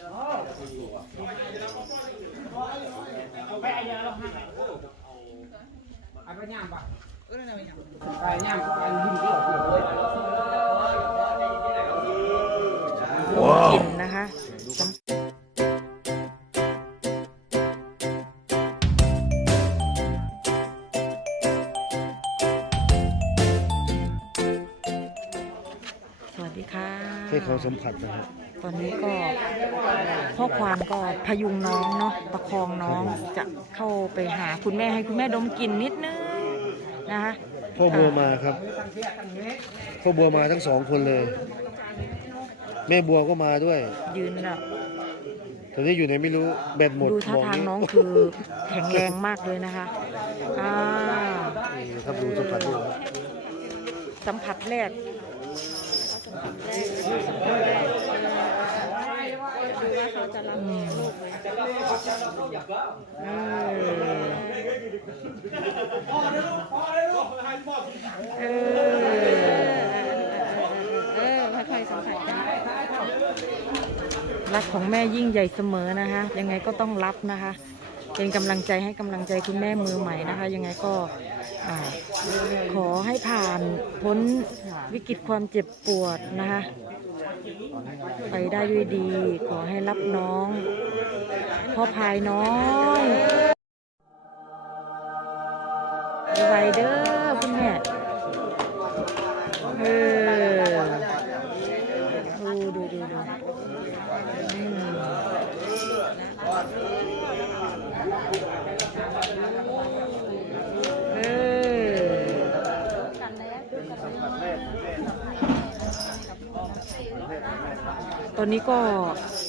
ไปย่างปะไปย่างไปยิ้มดีกว่ากินนะคะสวัสดีค่ะให้เขาสัมผัสนะครับ ตอนนี้ก็ข้อความก็พยุงน้องเนาะประคองน้องจะเข้าไปหาคุณแม่ให้คุณแม่ดมกลิ่นนิดนึงนะคะพ่อบัวมาครับพ่อบัวมาทั้งสองคนเลย แม่บัวก็มาด้วย ยืนแล้วตอนนี้อยู่ไหนไม่รู้แบตหมดดูท่าบกทางน้องคือแข็งแรงมากเลยนะคะอ่านี่นะครับดูสัมผัสดูครับสัมผัสแรก อืมเออเออค่อยๆสัมผัสกันรักของแม่ยิ่งใหญ่เสมอนะคะ ยังไงก็ต้องรับนะคะ เป็นกำลังใจให้กำลังใจคุณแม่มือใหม่นะคะ ยังไงก็อ่าขอให้ผ่านพ้นวิกฤตความเจ็บปวดนะคะ ไปได้ด้วยดี ขอให้รับน้อง พ่อพายน้อยไวเด้อคุณแม่เออดูดูดูดู อนนี้ก็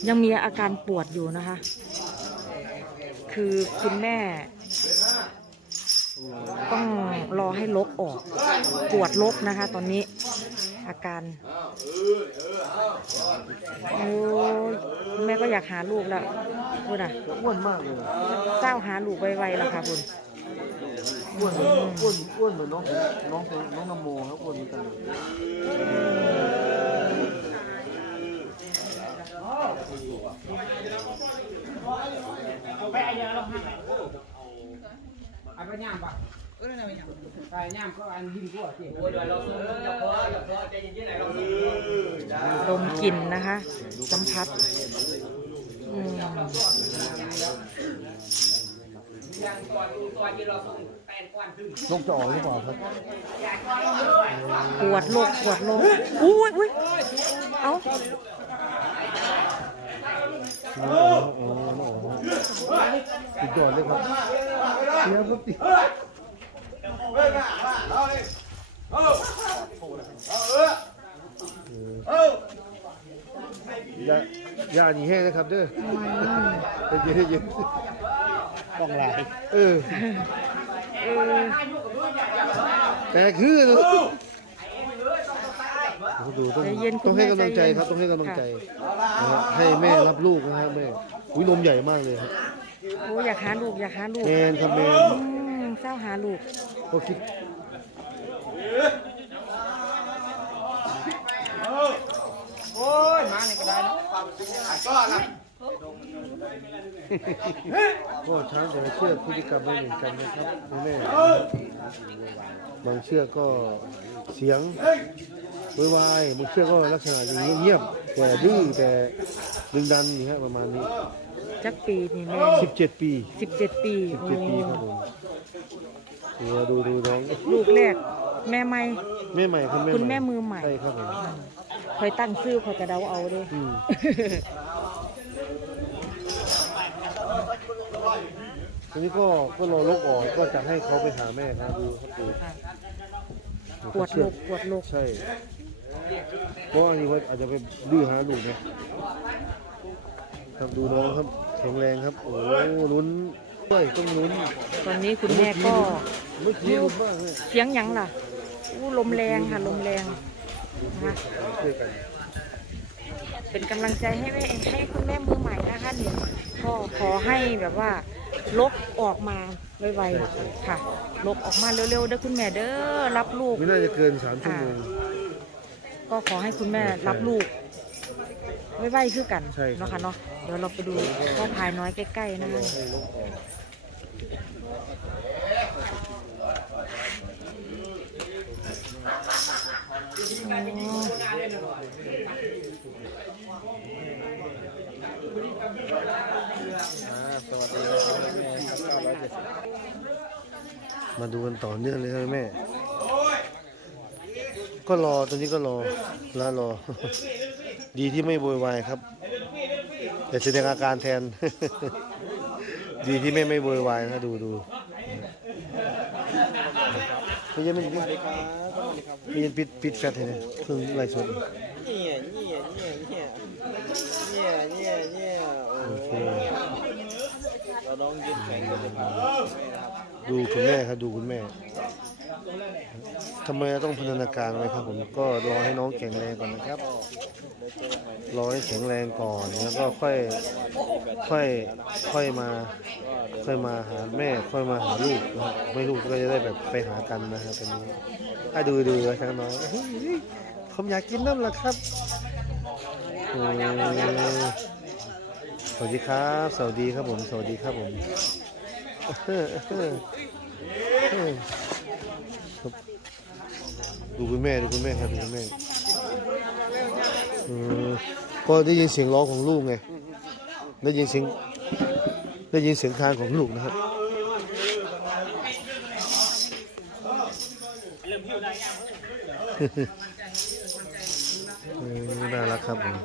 ยังมีอาการปวดอยู่นะคะ คือคุณแม่ ต้องรอให้ลบออก ปวดลบนะคะ ตอนนี้อาการโอ้ยคุณแม่ก็อยากหาลูกแล้วคุณอะอ้วนมากเลยเจ้าหาลูกไวๆแล้วค่ะคุณอ้วนอ้วนอ้วนเหมือนน้องน้องน้องนโมครับอ้วนเหมือนกัน เลยไปย่างปะไปย่างก็อันยิ้มดีกว่าสิดมกลิ่นนะคะสัมผัสอืมนกจะอหรือเปล่าครับปวดโลกปวดโลกอุ้ยอุ้ยเอ้า อ๋ออ๋ออ๋อติดยอดเลยครับเสียปุ๊บติดยายาหนีแห้งนะครับเด้อเย็นเย็นต้องลายเออแต่คือดูต้องใจเย็นคุต้องให้กำลังใจครับต้องให้กำลังใจ ให้แม่รับลูกนะครับแม่อุ้ยนมใหญ่มากเลยครับ อ้อยากหาลูกอยากหาลูกแมนครับแมนอืมเศร้าหาลูกก็คิดโอ้ยมานี่ก็ได้นะก็ช้างแต่ละเชือกพฤติกรรมไม่เหมือนกันนะครับแม่บางเชือกก็เสียงโวยวายบางเชือกก็ลักษณะอย่างเงียบๆแต่ดื้อแต่ดึงดันนี่ฮะประมาณนี้ จักปีนี่แม่17ปีสิบเจ็ดปี17ปีครับผมดูดูดูน้องลูกแรกแม่ไม่แม่ใหม่ครับแม่คุณแม่มือใหม่ใช่ครับผมคอยตั้งซื้อคอยกระเดาเอาเด้อืมทีนี้ก็ก็รอลกออกก็จะให้เขาไปหาแม่ครับดูครับดูค่ะปวดลูกปวดลูกใช่เพราะอันนี้ว่าอาจจะไปดื้อหาลูกนะ ครับดูน้องครับ แข็งแรงครับ โอ้ลุ้นด้วยต้องลุ้นตอนนี้คุณแม่ก็เมื่อกี้ลุ้นมากเลยเสียงหยังล่ะอู้ลมแรงค่ะลมแรงนะคะช่วยกันเป็นกำลังใจให้แม่ให้คุณแม่มือใหม่นะคะนี่ก็ขอให้แบบว่าลบออกมาไวๆค่ะลบออกมาเร็วๆเด้อคุณแม่เด้อรับลูก ไม่น่าจะเกินสามชั่วโมง ก็ขอให้คุณแม่รับลูก ไว้ๆคือกันใช่ครับ เนาะค่ะเนาะเดี๋ยวเราไปดูพ่อพายน้อยใกล้ๆนะคะให้นกออกสวัสดีครับแม่ครับเก้าร้อยเจ็ดสิบมาดูกันต่อเนื่องเลยครับแม่ ก็รอตอนนี้ก็รอแล้วรอ ดีที่ไม่โวยวายครับ แต่แสดงอาการแทน ดีที่ไม่ไม่โวยวายนะดูดูไม่ใช่ไม่สวัสดีครับสวัสดีครับไม่ใช่ปิดปิดแฟตเลยเพิ่งไล่สดเนี่ยเนี่ยเนี่ยเนี่ยเนี่ยเนี่ยเนี่ยโอเคเราน้องยืนแข็งกันเลยครับดูคุณแม่ครับดูคุณแม่ ทำไมต้องพัฒนาการไว้ครับผมก็รอให้น้องแข็งแรงก่อนนะครับรอให้แข็งแรงก่อนแล้วก็ค่อยค่อยค่อยมา ค่อยมาหาแม่ ค่อยมาหาลูกนะครับไม่ลูกก็จะได้แบบไปหากันนะครับตอนนี้ให้ดูดูแล้วครับน้องเฮ้ยผมอยากกินน้ำละครับสวัสดีครับ สวัสดีครับผม สวัสดีครับผม ดูคุณแม่ดูคุณแม่ครับดูคุณแม่อืมก็ได้ยินเสียงร้องของลูกไงได้ยินเสียงได้ยินเสียงครางของลูกนะครับน่ารักครับผม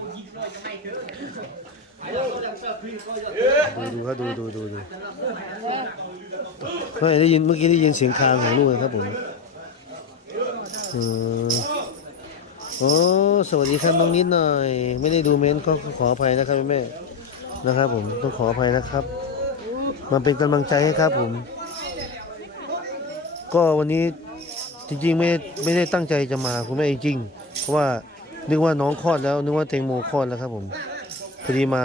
ดูดูครับดูดูดูดูไม่ได้ยินเมื่อกี้ได้ยินเสียงครางของลูกนะครับผม ออโอ้สวัสดีครับน้องนิดหน่อย ไม่ได้ดูเมนต์ก็ขออภัยนะครับแม่นะครับ ผมต้องขออภัยนะครับมาเป็นกำลังใจให้ครับ ผม ก็วันนี้จริงๆไม่ไม่ได้ตั้งใจจะมาคุณแม่จริงเพราะว่านึกว่าน้องคลอดแล้วนึกว่าเตงโมคลอดแล้วครับ ผมพอดีมา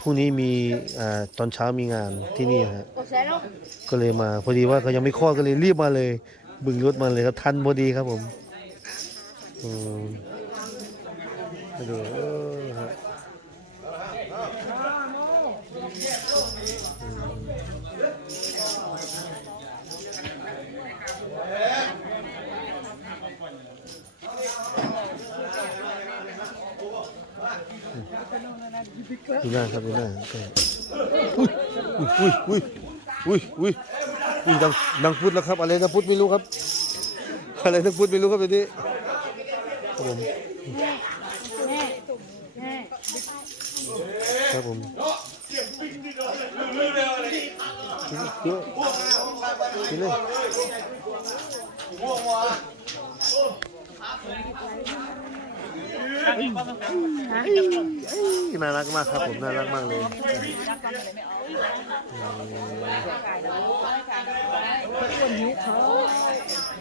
พรุ่งนี้มีอ่าตอนเช้ามีงานที่นี่ฮะก็เลยมาพอดีว่าเขายังไม่คลอดก็เลยรีบมาเลย บึงรถมาเลยครับทันพอดีครับผม อืมไปดูเออฮะดูหน้าครับดูหน้าก็อุ้ยอุ้ยอุ้ยอุ้ยอุ้ยอุ้ยดังดังพุดแล้วครับ อะไรนะพุดไม่รู้ครับ อะไรนะพุดไม่รู้ครับเดี๋ยวนี้ ครับผมครับผมกินเยอะกินเลยน่ารักมากครับผมน่ารักมากเลยคนหิวเขา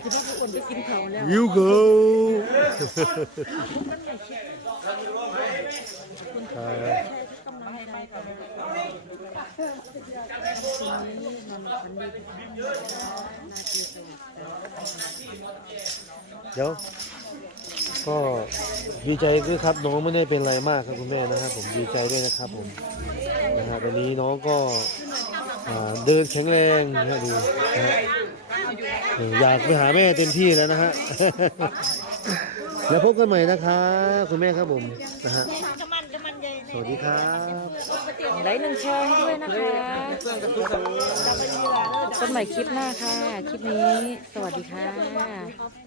คิดว่าผู้คนไปกินเขาแล้ว You go เดี๋ยวก็ดีใจด้วยครับน้องไม่ได้เป็นอะไรมากครับคุณแม่นะครับ ผมดีใจด้วยนะครับผมนะฮะตอนนี้น้องก็อ่าเดินแข็งแรงนะฮะดูนะฮะเอออยากไปหาแม่เต็มที่แล้วนะฮะ แล้วพบกันใหม่นะคะคุณแม่ครับผมนะฮะ สวัสดีครับไลค์หนึ่งแชร์ให้ด้วยนะคะต้นใหม่คลิปหน้าค่ะ คลิปนี้ สวัสดีค่ะ